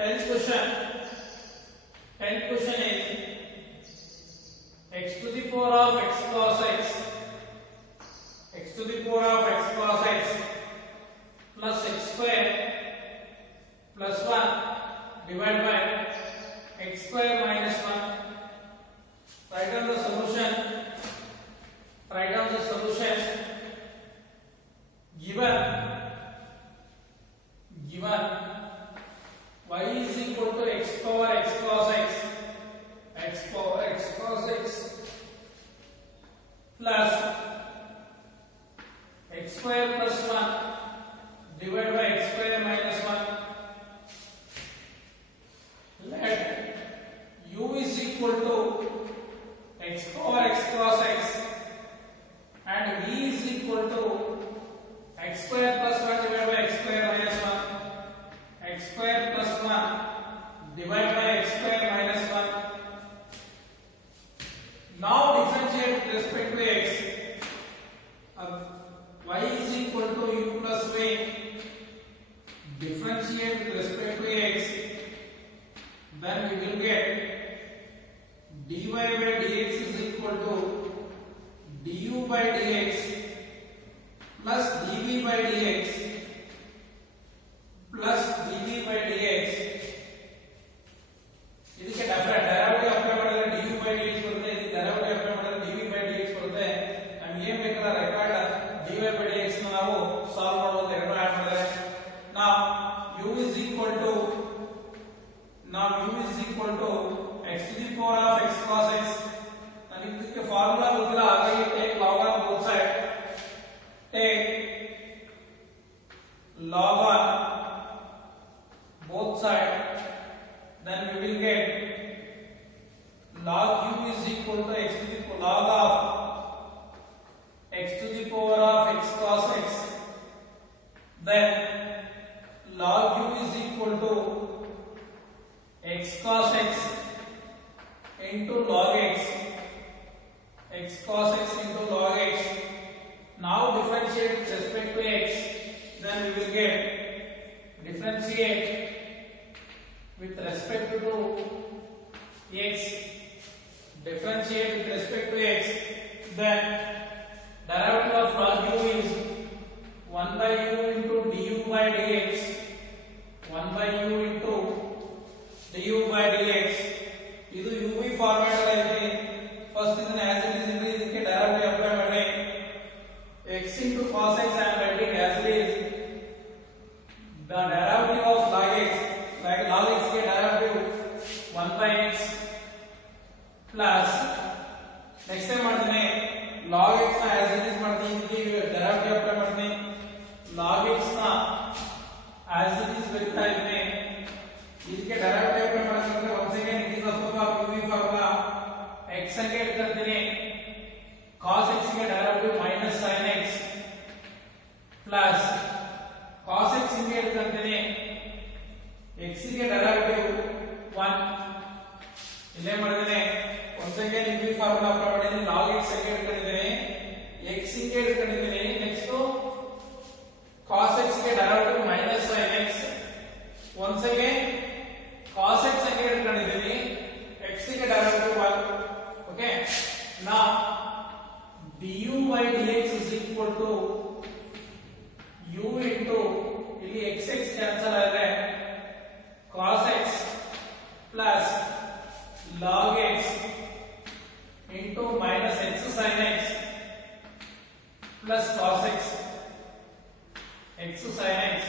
10th question. 10th question is x to the power of x cos x, x to the power of x cos x plus x square plus 1 divided by x square minus 1. Write down the solution. Write down the solution. Given y is equal to x power x cos x, x power x cos x plus x square plus 1 divided by x square minus 1. Let u is equal to x power x cos x and v is equal to x square plus 1 divided by x square minus 1, x square plus 1 divided by x square minus 1. Now differentiate with respect to x. Y is equal to u plus v. Differentiate with respect to x. Then we will get dy by dx is equal to du by dx plus dv by dx plus dv by dx. ಇದಕ್ಕೆ direct apply ಮಾಡಿದ್ರೆ du by dx ಬರುತ್ತೆ, ಇದಕ್ಕೆ direct apply ಮಾಡಿದ್ರೆ dv by dx ಬರುತ್ತೆ. ನಮಗೆ ಏನು ಬೇಕಾದ record dy by dx ನ ನಾವು ಸಾಲ್ವ್ ಮಾಡಬಹುದು. ಎರಡು ಆಡ್ ಮಾಡಿದ್ರೆ ನಾವು u is equal to x to the power of x cos x. ನನಗೆ ಇದಕ್ಕೆ ಫಾರ್ಮುಲಾ ಗೊತ್ತಿಲ್ಲ, ಹಾಗಾಗಿ take log on both side. Take log on both side, then we will get log u is equal to x to the log of x to the power of x cos x, then log u is equal to x cos x into log x, x cos x into log x. Now differentiate with respect to x, then we will get differentiate with respect to x, differentiate with respect to x, then derivative of log u is 1 by u into du by dx, 1 by u into du by dx. ಇದು uv format ಅಲ್ಲಿ ಇದೆ. First ಇದನ್ನ as it is ಇದ್ರೆ ಇದಕ್ಕೆ direct apply ಮಾಡಿ x into cos x I am writing as it is. The derivative of log x, like log x के derivative 1 by x plus next time ಮಾಡ್ತೀನಿ log x ನ as it is ಮಾಡ್ತೀನಿ, ಇದಕ್ಕೆ derivative apply ಮಾಡ್ತೀನಿ. log x ನ as it is ಬರೀತಾ ಇದ್ದೀನಿ, ಇದಕ್ಕೆ derivative ಅಪ್ಲೈ ಮಾಡೋದಂದ್ರೆ once again it is also for uv formula. x ಸಂಖ್ಯೆ ಇಟ್ಕೊಳ್ತೀನಿ, cos x ಗೆ derivative minus sin x plus cos x ಗೆ ಇಟ್ಕೊಳ್ತೀನಿ, x ಗೆ derivative 1. ಇಲ್ಲೇ ಮಾಡಿದ್ರೆ once again uv formula apply ಮಾಡಿದ್ದೀನಿ, log x ಸಂಖ್ಯೆ ಇಟ್ಕೊಂಡಿದ್ದೀನಿ, x ಗೆ ಇಟ್ಕೊಂಡಿದ್ದೀನಿ. ನೆಕ್ಸ್ಟ್ cos x ಗೆ derivative minus sin x. once again cos x ಸಂಖ್ಯೆ ಇಟ್ಕೊಂಡಿದ್ದೀನಿ, x ಗೆ derivative 1. okay, now du by dx is equal to u into ಇಲ್ಲಿ x x cancel ಆದ್ರೆ cos x plus log x into minus x sin x plus cos x, x sin x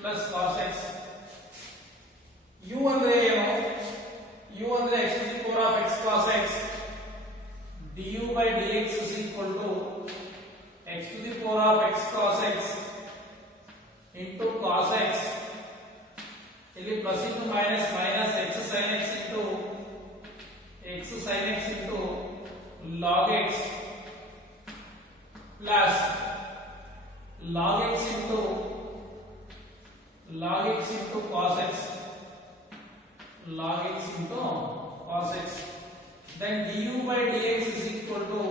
plus cos x. u ಅಂದ್ರೆ ಏನು? u ಅಂದ್ರೆ x to the power of x cos x. du by dx is equal to x to the power of x cos x into cos x. ಇಲ್ಲಿ plus into minus minus x sin x into log x plus log x into cos x, log x into cos x. Then du by dx is equal to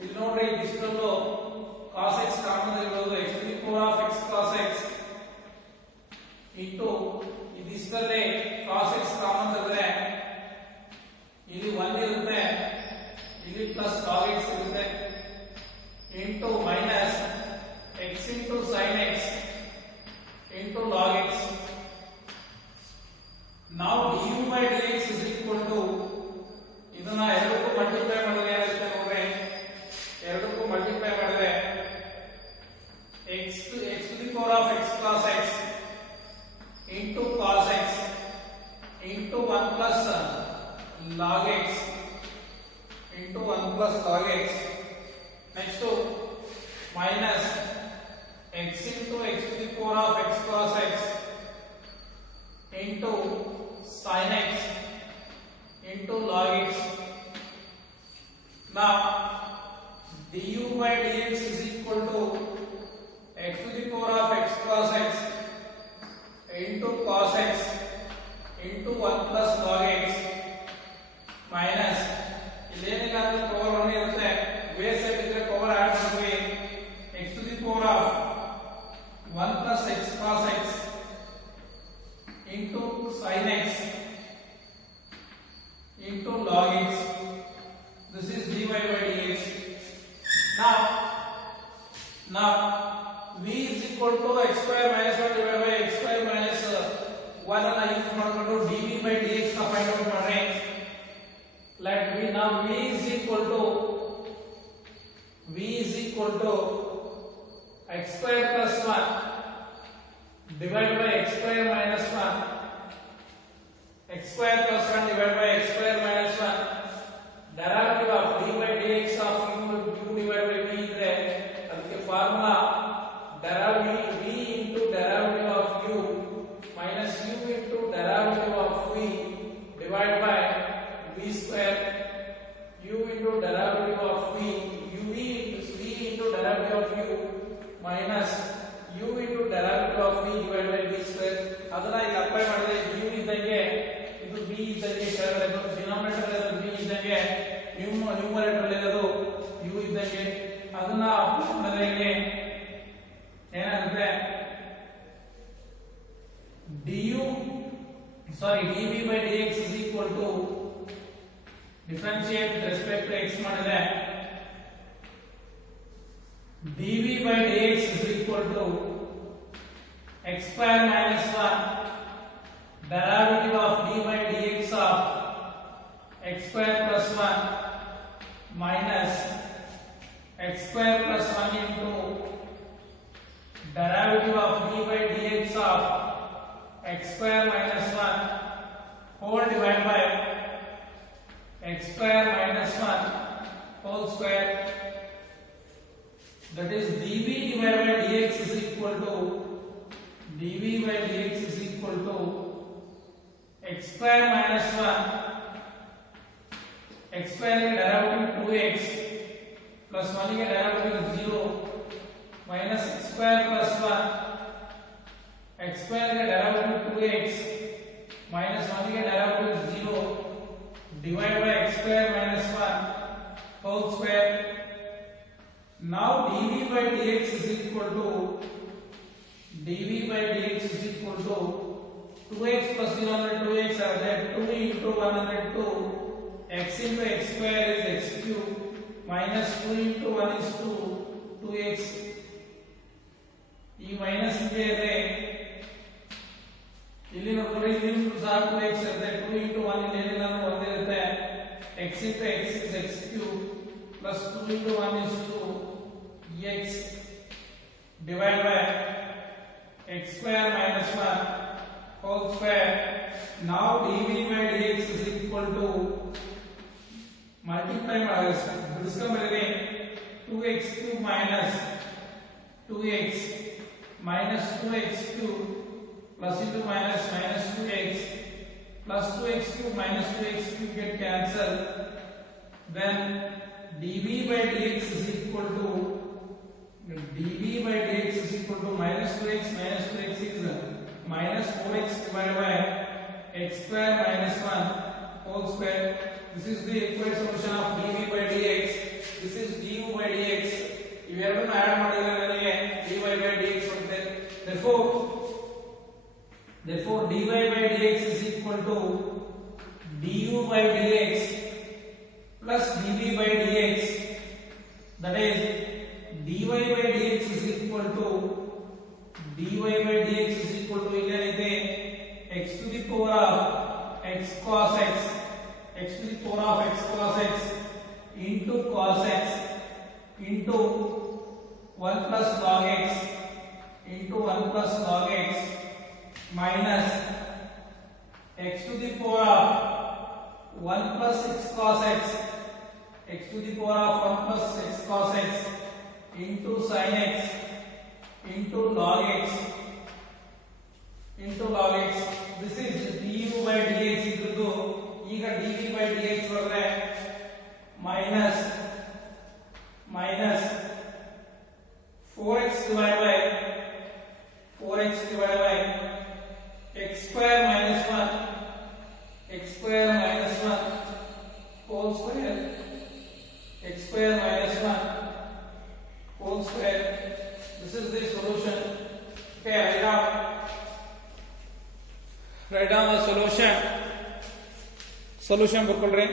ಇಲ್ಲಿ ನೋಡ್ರಿ ಇಷ್ಟೊಂದು cos x common ಇರೋದು x to the power of x into log x. Now du by dx is equal to ಇದನ್ನ ಎರಡಕ್ಕೂ multiply ಮಾಡಿದ್ರೆ ಏನಾಗುತ್ತೆ ನೋಡ್ರಿ, ಎರಡಕ್ಕೂ ಮಲ್ಟಿಪ್ಲೈ ಮಾಡಿದ್ರೆ x to the power of x plus x into cos x into 1 plus log x into 1 plus log x. Next to minus x into x to the power of x plus x into sin x into log x. Now du by dx is equal to x to the power of x plus x into cos x into 1 plus log x minus ಇಲ್ಲೇನಿಲ್ಲ ಅಂದ್ರೆ power 1 ಇರುತ್ತೆ, base ಇದ್ರೆ power add ಮಾಡ್ತೀವಿ, x to the power of 1 plus x cos x into sin x into log x. This is dy by dx. Now v is equal to x square minus 1 divided by x square minus 1 ಅನ್ನ use ಮಾಡಿಕೊಂಡು dv by dx ನ find out ಮಾಡ್ರಿ. Let v now v is equal to x square plus 1 divided by x square minus 1, x square plus 1 divided by x square minus 1, derivative of d by dx of u divided by v ಇದ್ರೆ ಅದಕ್ಕೆ formula derivative v into derivative of u minus u into derivative of v divided by v square, u into derivative of v, uv into v into derivative of u minus u into derivative of v divided by v square. ಅದನ್ನ ಈಗ apply ಮಾಡಿದ್ರೆ u ಇದ್ದಂಗೆ ಇದು v ಇದ್ದಂಗೆ ಕೆಳಗಡೆ ಬರುತ್ತೆ, denominator ಅಲ್ಲಿ v ಇದ್ದಂಗೆ ನ್ಯೂಮರೇಟರ್ ಅಲ್ಲಿ ಇರೋದು u ಇದ್ದಂಗೆ, ಅದನ್ನ ಅಪ್ಲೈ ಮಾಡಿದ್ರೆ ಇಲ್ಲಿ ಏನಾಗುತ್ತೆ dv by dx is equal to differentiate with respect to x ಮಾಡಿದ್ರೆ dv by dx is equal to x square minus 1 derivative of d by dx of x square plus 1 minus x square plus 1 into derivative of d by dx of x square minus 1 whole divided by x square minus 1 whole square. That is dv divided by dx is equal to dv by dx is equal to x square minus 1 x square के derivative 2x plus 1 के derivative 0 minus x square plus 1 x square के derivative 2x minus 1 के derivative 0 divided by x square minus 1 whole square. Now dv by dx is equal to 2x plus 2x are there, 2 into 102 x into x square is x cube minus 2 into 1 is 2x. ಈ minus ಇದೆ ಇಲ್ಲಿ ನೋಡ್ರಿ, ಇಲ್ಲಿ ಸಹ 2x ಇರುತ್ತೆ, 2 into 1 ಇಲ್ಲಿ ಏನಿಲ್ಲ ಅಂದ್ರೆ ಒಂದೇ ಇರುತ್ತೆ, x into x is x cube plus 2 into 1 is 2x divided by x square minus 1 whole square. Now dv by dx is equal to multiply ಬಿಡಿಸ್ಕೊಂಡ್ಬಿಡ್ರಿ 2x cube minus 2x minus 2x cube plus into minus 2x plus 2x cube minus 2x cube get cancelled. Then dv by dx is equal to minus 2x is minus 4x divided by x square minus 1 whole square. This is the equation solution of dv by dx. This is du by dx. ಇವೆರಡನ್ನು add ಮಾಡಿದ್ರೆ ನನಗೆ dy by dx ಬರುತ್ತೆ. Therefore dy by dx is equal to du by dx plus dv by dx. That is dy by dx is equal to dy by dx is into 1 plus log x into 1 plus log x minus x to the power of 1 plus 6 cos x to the power of 1 plus 6 cos x into sin x into log x into log x. This is du by dx ಇದ್ರದ್ದು ಈಗ dv by dx ಬರೆದ್ರೆ minus 4x divided by x square minus 1 whole square x square minus 1 whole square. This is the solution. Okay, write down the solution ಬರ್ಕೊಳ್ರಿ.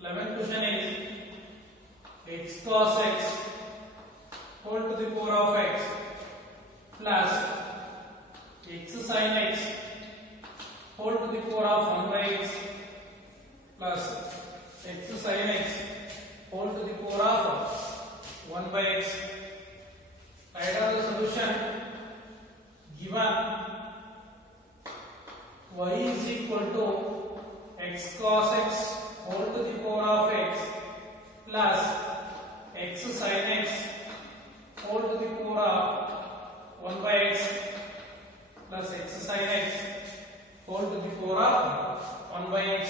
Eleventh question is x cos x whole to the power of x plus x sin x whole to the power of 1 by x plus x sin x whole to the power of 1 by x. Write down the solution. Given y is equal to x cos x whole to the power of x plus x sin x whole to the power of 1 by x plus x sin x whole to the power of 1 by x.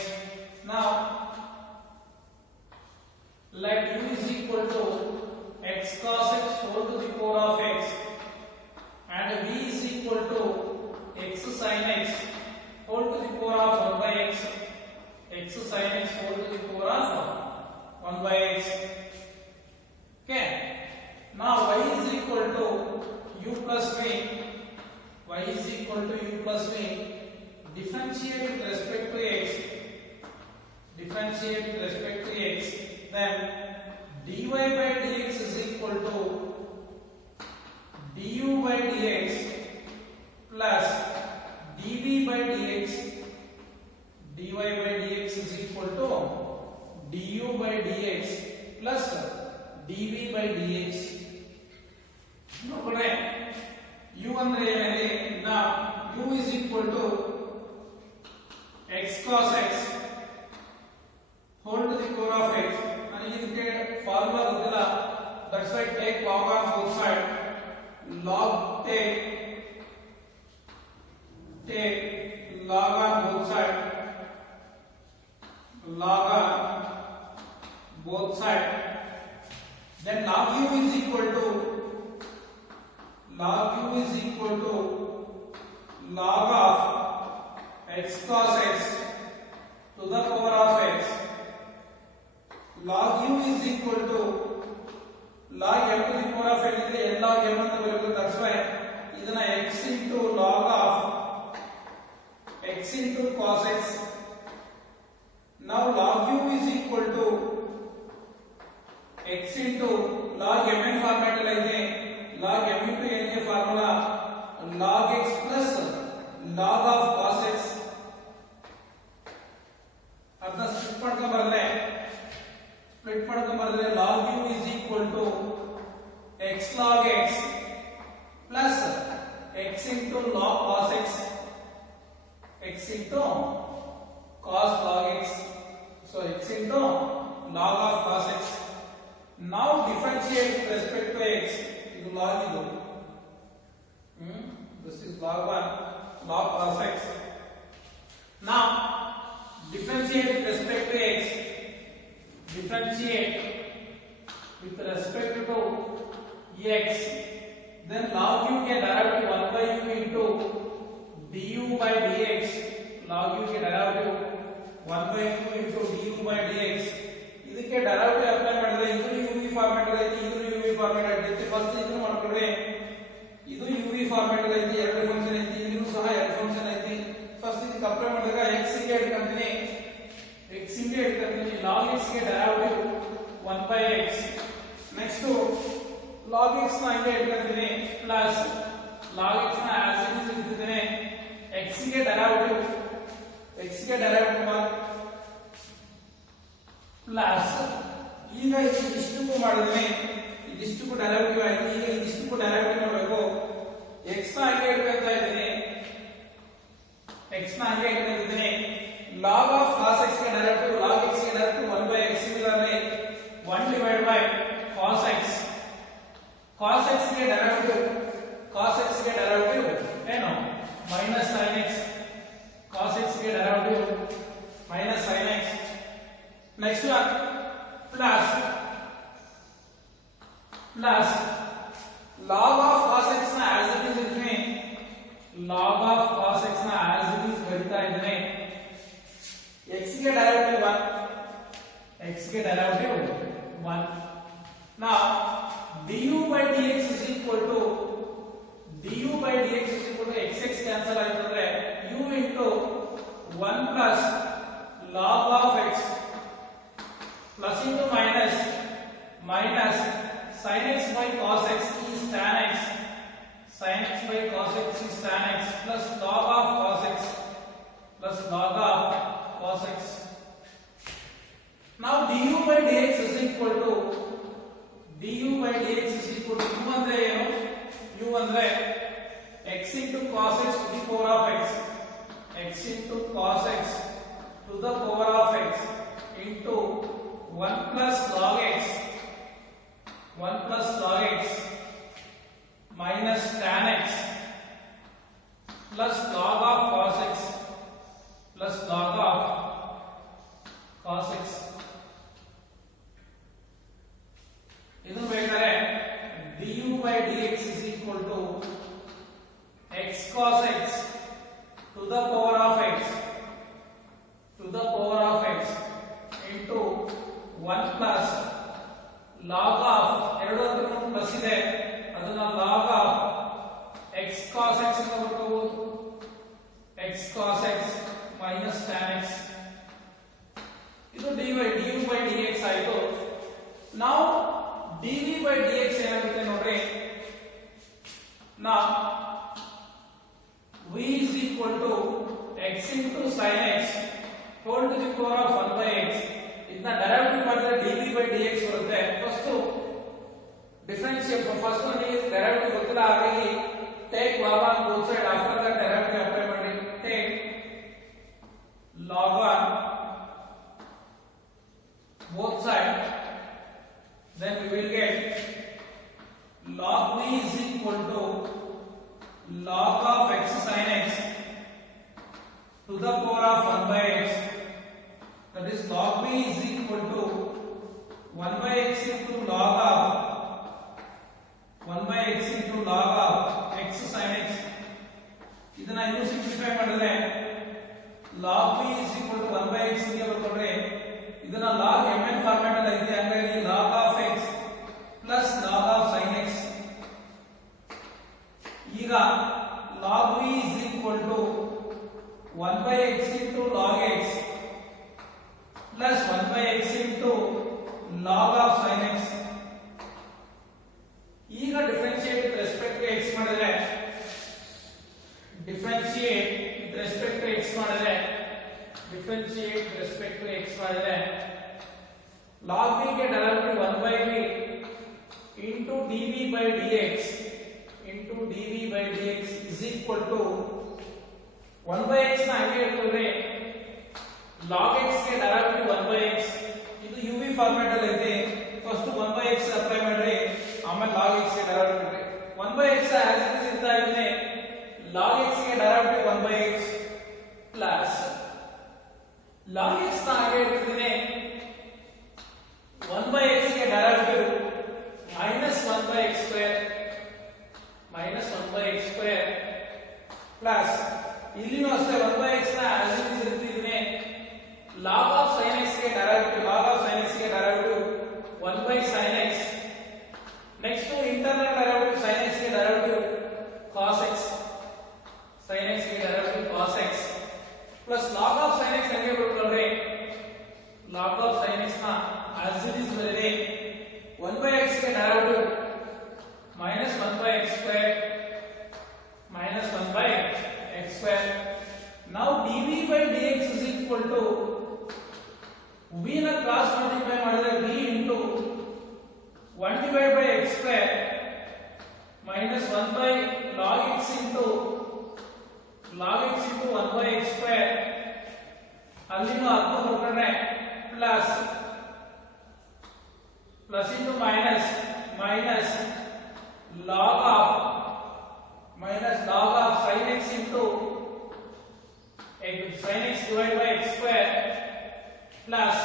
Now let u is equal to x cos x whole to the power of x and v is equal to x sin x whole to the power of 1 by x sin x whole to the power of 1 by x. Okay, now y is equal to u plus v. Y is equal to u plus v. Differentiate with respect to x. Differentiate with respect to x. Then dy by dx is equal to du by dx plus dv by dx. dy by dx is equal to du by dx plus dv by dx. ನೋಡ್ರೆ u ಅಂದ್ರೆ ಏನಿದೆ? now u is equal to x cos x whole to the power of x. ನನಗೆ ಇದಕ್ಕೆ formula ಗೊತ್ತಿಲ್ಲ, that's why take log on both side. log take log on both side. Log on both side. Then log u is equal to log of x cos x to the power of x. Log u is equal to log m to the power of n is n log m ಅಂತ ಬರೆಯಬಹುದು. That's why ಇದನ್ನ x into log of x into cos x. Now log u is equal to x into log mn format ಅಲ್ಲಿ ಇದೆ. log m into n ಗೆ formula log x plus log of cos x. ಅದನ್ನ split ಮಾಡ್ಕೊಂಡು ಬರೆದ್ರೆ log u is equal to x log x plus x into log cos x. x into cos log x. So x into log of cos x. Now differentiate with respect to x. Idu log idu. This is log 1 log cos x. Now differentiate with respect to x. Differentiate with respect to x. Then log u get derivative 1 by u into du by dx. log u get derivative 1 by u into du by dx. ಇದಕ್ಕೆ direct apply ಮಾಡಿದ್ರೆ ಇದು UV format ಐತಿ, ಇದು UV format ಐತಿ. First ಇದನ್ನ ಮಾಡ್ಕೊಳ್ಳಿ, ಇದು UV format ಐತಿ, ಎರಡು ಫಂಕ್ಷನ್ ಐತಿ, ಇಲ್ಲೂ ಸಹ ಎರಡು ಫಂಕ್ಷನ್ ಐತಿ. ಫಸ್ಟ್ ಇದಕ್ಕೆ ಅಪ್ಲೈ ಮಾಡಿದಾಗ x ಗೆ ಇಟ್ಕೊಂತೀನಿ, log x ಗೆ directive 1 by x. Next log x ನ ಹಂಗೆ ಇಟ್ಕೊಂಡಿದ್ದೀನಿ ಪ್ಲಸ್ log x ನ as it is ಇಡ್ತಿದ್ದೀನಿ x ಗೆ ಡೆರಿವೇಟಿವ್ 1 ಪ್ಲಸ್ ಈಗ ಇದಿಷ್ಟಕ್ಕೂ ಮಾಡಿದ್ರೆ ಇದಿಷ್ಟಕ್ಕೂ ಡೆರಿವೇಟಿವ್ ಆಯ್ತು ಈಗ ಇದಿಷ್ಟಕ್ಕೂ ಡೆರಿವೇಟಿವ್ ಮಾಡಬೇಕು x ನ ಹಂಗೆ ಇಟ್ಕೊಳ್ತಾ ಇದ್ದೀನಿ x ನ ಹಂಗೆ ಇಟ್ಕೊಂಡಿದ್ದೀನಿ log of cos x ಗೆ ಡೆರಿವೇಟಿವ್ log x ಗೆ derivative 1/x similarly 1 divided by cos x ಗೆ ಡೆರಿವೇಟಿವ್ ಏನು minus sin x cos x ಗೆ derivative minus sin x next one plus log of cos x ನ as it is ಇದ್ನೇ log of cos x ನ as it is ಬರಿತಾ ಇದ್ನೇ x ಗೆ derivative 1 now du by dx is equal to xx cancel ಆಯ್ತಂದ್ರೆ u into 1 plus log of x plus into minus sin x by cos x is tan x plus log of cos x now du by dx is equal to u ಅಂದ್ರೆ ಏನು u ಅಂದ್ರೆ x into cos x to the power of x into 1 plus log x minus tan x plus log of cos x ಇದು ಬೇಕಾದ್ರೆ du by dx is equal to x cos x to the power of x into 1 plus log of ಎರಡು ಅದನ್ನು plus ಇದೆ ಅದನ್ನ log of x cos x ಅಂತ ಬರ್ಕೋಬಹುದು x cos x minus tan x ಇದು du by dx ಆಯಿತು now dv by dx ಏನಾಗುತ್ತೆ ನೋಡ್ರಿ now v is equal to x into sin x whole to the power of 1 by x ಇದನ್ನ derivative ಮಾಡಿದ್ರೆ dv by dx ಬರುತ್ತೆ first differentiate first ನನಗೆ derivative ಗೊತ್ತಿಲ್ಲ ಹಾಗಾಗಿ take log on both side after that derivative apply ಮಾಡಿ take log on both side then we will get log v is equal to log of x sin x to the power of 1 by x that is log v is equal to 1 by x into log of x sin x ಇದನ್ನ ಇನ್ನು simplify ಮಾಡಿದ್ರೆ log v is equal to 1 by x ಗೆ ಬರ್ಕೊಂಡ್ರೆ ಇದನ್ನ log mn format ಅಲ್ಲಿ ಐತೆ ಹಾಗಾಗಿ log of x plus log of sin x ಈಗ log v is equal to 1 by x into log x plus 1 by x into log of sin x ಈಗ differentiate with respect to x ಮಾಡಿದ್ರೆ log v के derivative 1 by v into dv by dx is equal to 1 by x ನ ಹಾಗೆ ಇಟ್ಕೊಂಡ್ರೆ log x के derivative 1 by x ಇದು uv format ಅಲ್ಲಿ ಐತೆ ಫಸ್ಟ್ 1 by x ಅಪ್ಲೈ ಮಾಡ್ರಿ ಆಮೇಲೆ log x के derivative 1 by x as it is ಇರ್ತಾ ಇದೆ log x के derivative 1 by x plus log x ನ ಹಾಗೆ ಇಟ್ಟಿದ್ದೀನಿ 1 by x के derivative minus 1 by x square plus ಇಲ್ಲಿನೂ ಅಷ್ಟೇ 1 by x ನ as it is ಇರ್ತಿದ್ದೀನಿ log of sin x के derivative 1 by sin x next to internal derivative sin x के derivative cos x plus log of sin x ಹಂಗೆ ಬರ್ಕೊಂಡ್ರೆ log of sin x ನ as it is ಬರೆದೆ 1 by x के derivative minus 1 by x square minus 1 by x square. Now dv by dx is equal to v na cross multiply ಮಾಡಿದ್ರೆ v into 1 divided by x square minus 1 by log x into 1 by x square ಅಲ್ಲಿನೂ ಅರ್ಧ ಬರ್ಕೊಂಡ್ರೆ plus into minus log of sin x into sin x divided by x square plus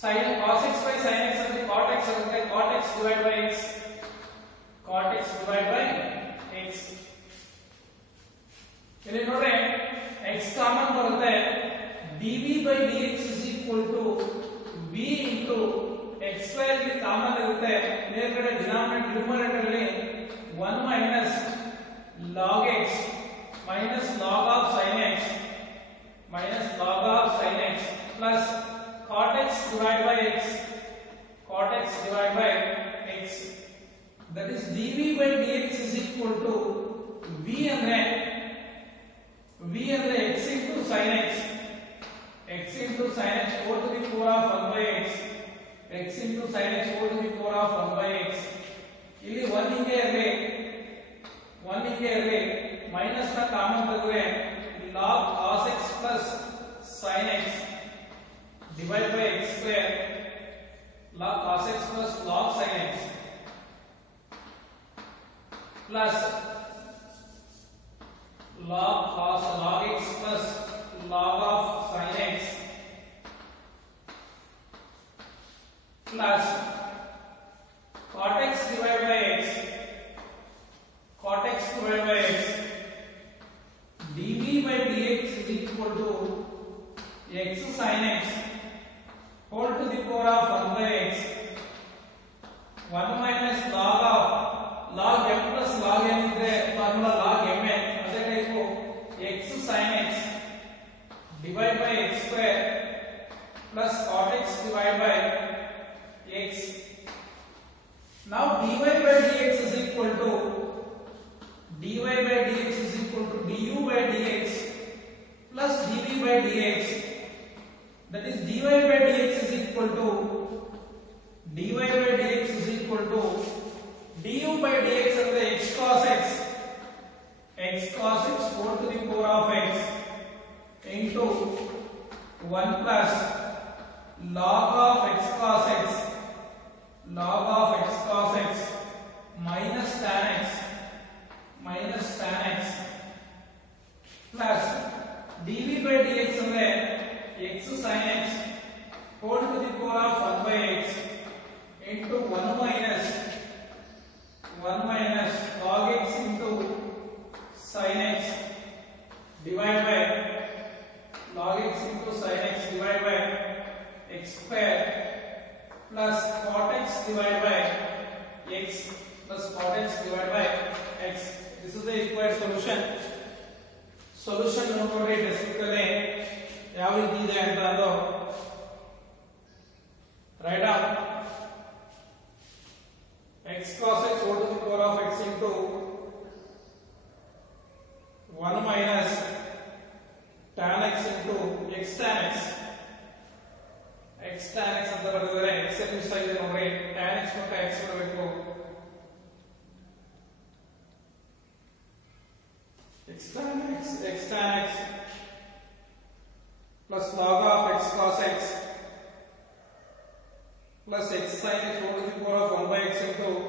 sin cos x by sin x and cot x and cot x divided by x ಇಲ್ಲಿ ನೋಡ್ರೆ x common ಬರುತ್ತೆ dv by dx is equal to v into x square ಇಲ್ಲಿ common ಇರುತ್ತೆ ಮೇಲ್ಗಡೆ denominator numerator ಅಲ್ಲಿ 1 minus log x minus log of sin x plus cot x divided by x that is dv by dx is equal to v ಅಂದ್ರೆ x into sin x 4 to the power of 1 by x into sin x 4 to the power of 1 by x ಇಲ್ಲಿ 1 ಹಿಂಗೆ ಇರಲಿ minus ನ common ತೆಗೆದ್ರೆ log cos x plus sin x divided by x square log cos x plus log sin x plus log x plus log of sin x plus cot x divided by x dv by dx is equal to x sin x whole to the power of 1 by x 1 minus log m plus log n ಇದ್ರೆ formula log mn ಅದೇ type x sin x divided by x square plus cot x divided by x. Now dy by dx is equal to du by dx plus dv by dx, that is dy by dx is equal to du by dx ಅಂದ್ರೆ x cos x 4 to the power of x into 1 plus log of x cos x minus tan x plus dv by dx ಅಂದ್ರೆ x sin x whole to the power of 1 by x into 1 minus log x into sin x divided by x square plus cot x divided by x plus cot x divided by x. This is the required solution. ನೋಡ್ಕೊಂಡ್ರೆ text ಅಲ್ಲಿ ಯಾವ ರೀತಿ ಇದೆ ಅಂತ ಅದು write down x cos x whole to the power of x into 1 minus tan x into x tan x ಅಂತ ಬರೆದಿದ್ದಾರೆ x ಅಲ್ಲಿ ಇದೆ ನೋಡಿ tan x ಮತ್ತು x ಬರಬೇಕು x tan x plus log of x cos x plus x sin x whole to the power of 1 by x into